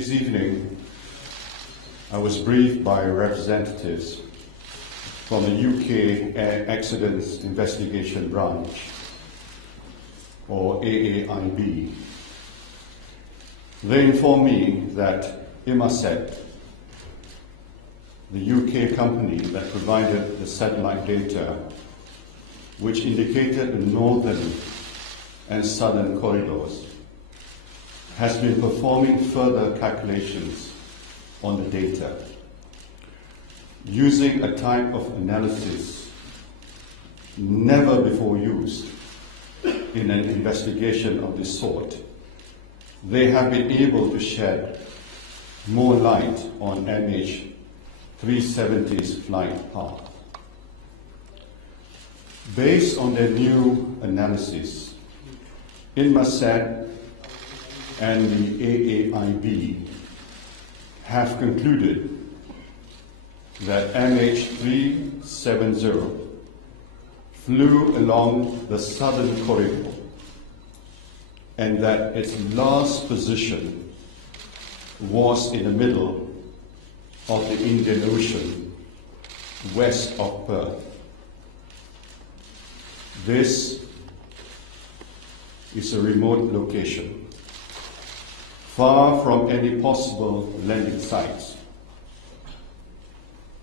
This evening, I was briefed by representatives from the UK Air Accidents Investigation Branch, or AAIB. They informed me that Inmarsat, the UK company that provided the satellite data, which indicated the northern and southern corridors, has been performing further calculations on the data using a type of analysis never before used in an investigation of this sort. They have been able to shed more light on MH370's flight path. Based on their new analysis, Inmarsat and the AAIB have concluded that MH370 flew along the southern corridor and that its last position was in the middle of the Indian Ocean, west of Perth. This is a remote location, far from any possible landing sites.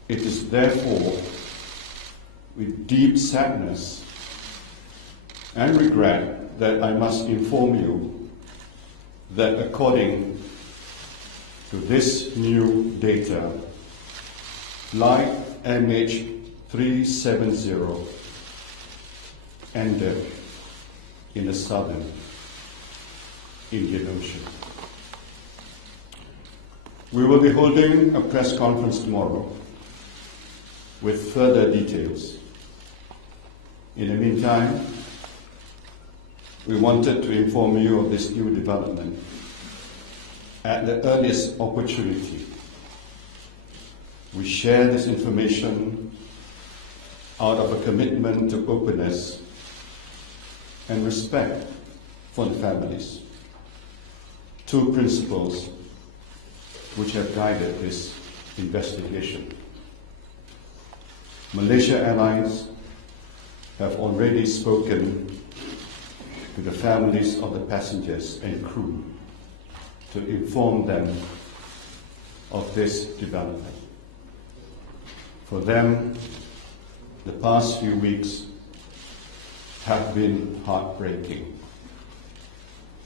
It is therefore with deep sadness and regret that I must inform you that according to this new data, flight MH370 ended in the southern Indian Ocean. We will be holding a press conference tomorrow with further details. In the meantime, we wanted to inform you of this new development at the earliest opportunity. We share this information out of a commitment to openness and respect for the families, two principles which have guided this investigation. Malaysia Airlines have already spoken to the families of the passengers and crew to inform them of this development. For them, the past few weeks have been heartbreaking.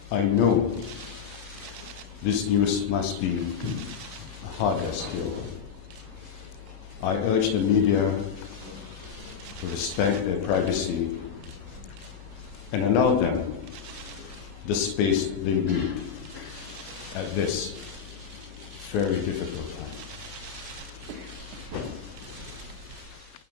I know this news must be harder still. I urge the media to respect their privacy and allow them the space they need at this very difficult time.